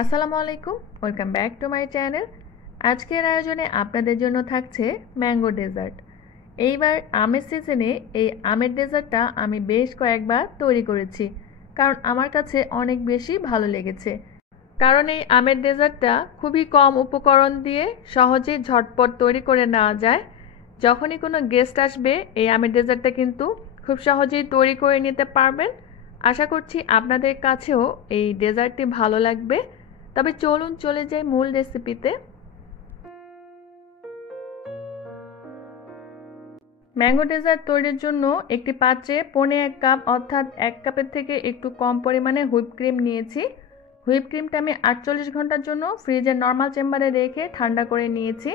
আসসালামু আলাইকুম, welcome back to my channel. আজকের আয়োজনে আপনাদের জন্য থাকছে ম্যাঙ্গো ডেজার্ট। এইবার আমের সিজনে এই আমের ডেজার্টটা আমি বেশ কয়েকবার তৈরি করেছি, কারণ আমার কাছে অনেক বেশি ভালো লেগেছে। কারণ এই আমের ডেজার্টটা খুবই কম উপকরণ দিয়ে সহজেই ঝটপট তৈরি করে নেওয়া যায়। যখনই কোনো গেস্ট আসবে এই আমের ডেজার্টটা কিন্তু খুব সহজেই তৈরি করে নিতে পারবেন। আশা করছি আপনাদের কাছেও এই ডেজার্টটি ভালো লাগবে। তবে চলুন চলে যাই মূল রেসিপিতে। ম্যাঙ্গো ডেজার্ট তৈরির জন্য একটি পাত্রে 1.25 কাপ অর্থাৎ 1 কাপের থেকে একটু কম পরিমাণে হুইপ ক্রিম নিয়েছি। হুইপ ক্রিমটা আমি 48 ঘন্টার জন্য ফ্রিজের নর্মাল চেম্বারে রেখে ঠান্ডা করে নিয়েছি।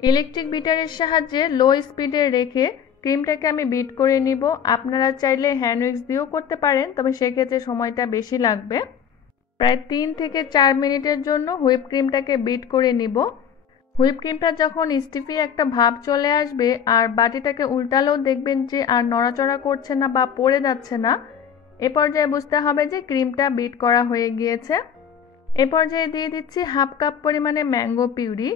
ইলেকট্রিক বিটারের সাহায্যে লো স্পিডে রেখে ক্রিমটাকে আমি বিট করে নিব। আপনারা চাইলে হ্যান্ড উইক্স দিয়েও করতে পারেন, তবে সেক্ষেত্রে সময়টা বেশি লাগবে। প্রায় 3 থেকে 4 মিনিটের জন্য হুইপ ক্রিমটাকে বিট করে নিব। হুইপ ক্রিমটা যখন স্টিফি একটা ভাব চলে আসবে আর বাটিটাকে উল্টালেও দেখবেন যে আর নড়াচড়া করছে না বা পড়ে যাচ্ছে না, এ পর্যায়ে বুঝতে হবে যে ক্রিমটা বিট করা হয়ে গিয়েছে। এ পর্যায়ে দিয়ে দিচ্ছি 1/2 কাপ পরিমাণে ম্যাঙ্গো পিউরি।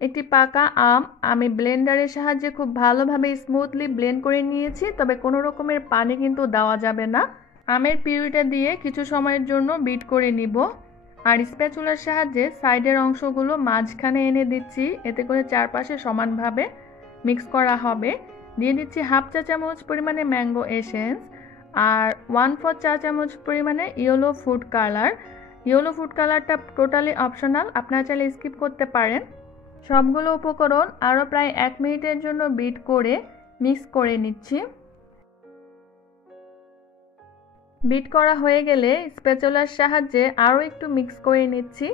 একটি পাকা আম আমি ব্লেন্ডারের সাহায্যে খুব ভালোভাবে স্মুথলি ব্লেন্ড করে নিয়েছি, তবে কোনো রকমের পানি কিন্তু দেওয়া যাবে না। আমের পিউরিটা দিয়ে কিছু সময়ের জন্য বিট করে নিব। আর স্প্যাচুলার সাহায্যে সাইডের অংশগুলো মাঝখানে এনে দিচ্ছি, এতে করে চারপাশে সমানভাবে মিক্স করা হবে। দিয়ে দিচ্ছি 1/2 চা চামচ পরিমাণে ম্যাঙ্গো এসেন্স আর 1/4 চা চামচ পরিমাণে yellow food colour. Yellow food কালারটা টোটালি অপশনাল, আপনারা চাইলে স্কিপ করতে পারেন। সবগুলো উপকরণ আরও প্রায় 1 মিনিটের জন্য বিট করে মিক্স করে নিচ্ছি। বিট করা হয়ে গেলে স্প্যাচুলার সাহায্যে আরও একটু মিক্স করে নিচ্ছি,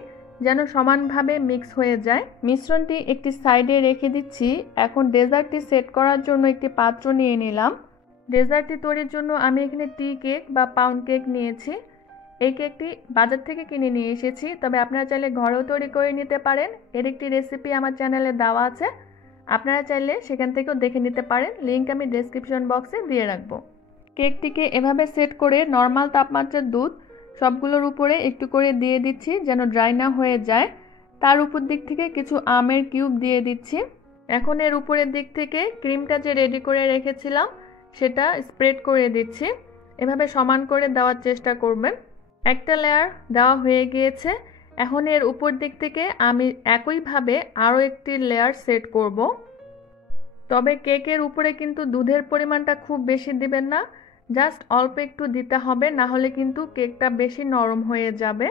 যেন সমানভাবে মিক্স হয়ে যায়। মিশ্রণটি একটি সাইডে রেখে দিচ্ছি। এখন ডেজার্টটি সেট করার জন্য একটি পাত্র নিয়ে নিলাম। ডেজার্টটি তৈরির জন্য আমি এখানে টি কেক বা পাউন্ড কেক নিয়েছি। এই কেকটি বাজার থেকে কিনে নিয়ে এসেছি, তবে আপনারা চাইলে ঘরেও তৈরি করে নিতে পারেন। এর একটি রেসিপি আমার চ্যানেলে দেওয়া আছে, আপনারা চাইলে সেখান থেকেও দেখে নিতে পারেন। লিঙ্ক আমি ডেসক্রিপশন বক্সে দিয়ে রাখবো। কেকটিকে এভাবে সেট করে নর্মাল তাপমাত্রার দুধ সবগুলোর উপরে একটু করে দিয়ে দিচ্ছি, যেন ড্রাই না হয়ে যায়। তার উপর দিক থেকে কিছু আমের কিউব দিয়ে দিচ্ছি। এখন এর উপরের দিক থেকে ক্রিমটা যে রেডি করে রেখেছিলাম সেটা স্প্রেড করে দিচ্ছি। এভাবে সমান করে দেওয়ার চেষ্টা করবেন। একটা লেয়ার দেওয়া হয়ে গিয়েছে। এখন এর উপর দিক থেকে আমি একইভাবে আরও একটি লেয়ার সেট করব। তবে কেকের উপরে কিন্তু দুধের পরিমাণটা খুব বেশি দিবেন না, জাস্ট অল্প একটু দিতে হবে, না হলে কিন্তু কেকটা বেশি নরম হয়ে যাবে।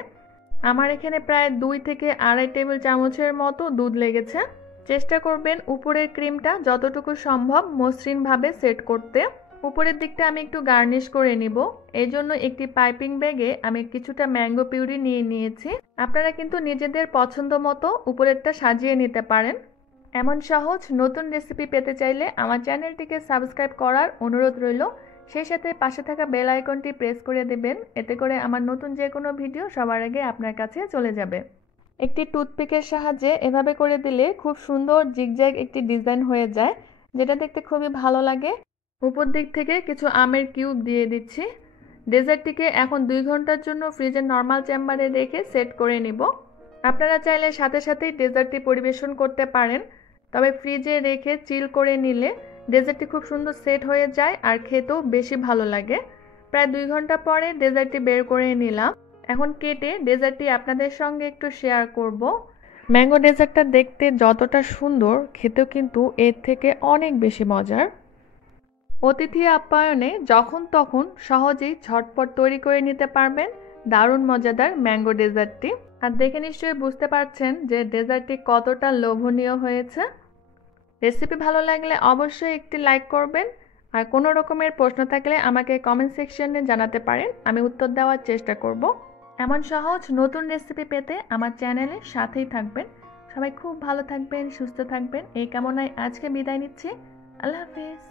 আমার এখানে প্রায় 2 থেকে 2.5 টেবিল চামচের মতো দুধ লেগেছে। চেষ্টা করবেন উপরের ক্রিমটা যতটুকু সম্ভব মসৃণভাবে সেট করতে। উপরের দিকটা আমি একটু গার্নিশ করে নিব। এই জন্য একটি পাইপিং ব্যাগে আমি কিছুটা ম্যাঙ্গো পিউরি নিয়ে নিয়েছি। আপনারা কিন্তু নিজেদের পছন্দ মতো উপরেরটা সাজিয়ে নিতে পারেন। এমন সহজ নতুন রেসিপি পেতে চাইলে আমার চ্যানেলটিকে সাবস্ক্রাইব করার অনুরোধ রইল। সেই সাথে পাশে থাকা বেল আইকনটি প্রেস করে দেবেন, এতে করে আমার নতুন যে কোনো ভিডিও সবার আগে আপনার কাছে চলে যাবে। একটি টুথপিকের সাহায্যে এভাবে করে দিলে খুব সুন্দর জিগজ্যাগ একটি ডিজাইন হয়ে যায়, যেটা দেখতে খুবই ভালো লাগে। উপর দিক থেকে কিছু আমের কিউব দিয়ে দিচ্ছি। ডেজার্টটিকে এখন 2 ঘন্টার জন্য ফ্রিজের নর্মাল চেম্বারে রেখে সেট করে নিব। আপনারা চাইলে সাথে সাথেই ডেজার্টটি পরিবেশন করতে পারেন, তবে ফ্রিজে রেখে চিল করে নিলে ডেজার্টটি খুব সুন্দর সেট হয়ে যায় আর খেতেও বেশি ভালো লাগে। প্রায় 2 ঘন্টা পরে ডেজার্টটি বের করে নিলাম। এখন কেটে ডেজার্টটি আপনাদের সঙ্গে একটু শেয়ার করব। ম্যাঙ্গো ডেজার্টটা দেখতে যতটা সুন্দর, খেতেও কিন্তু এর থেকে অনেক বেশি মজার। অতিথি আপ্যায়নে যখন তখন সহজেই ঝটপট তৈরি করে নিতে পারবেন দারুণ মজাদার ম্যাঙ্গো ডেজার্টটি। আর দেখে নিশ্চয়ই বুঝতে পারছেন যে ডেজার্টটি কতটা লোভনীয় হয়েছে। রেসিপি ভালো লাগলে অবশ্যই একটি লাইক করবেন। আর কোনো রকমের প্রশ্ন থাকলে আমাকে কমেন্ট সেকশনে জানাতে পারেন, আমি উত্তর দেওয়ার চেষ্টা করব। এমন সহজ নতুন রেসিপি পেতে আমার চ্যানেলের সাথেই থাকবেন। সবাই খুব ভালো থাকবেন, সুস্থ থাকবেন, এই কামনায় আজকে বিদায় নিচ্ছি। আল্লাহ হাফিজ।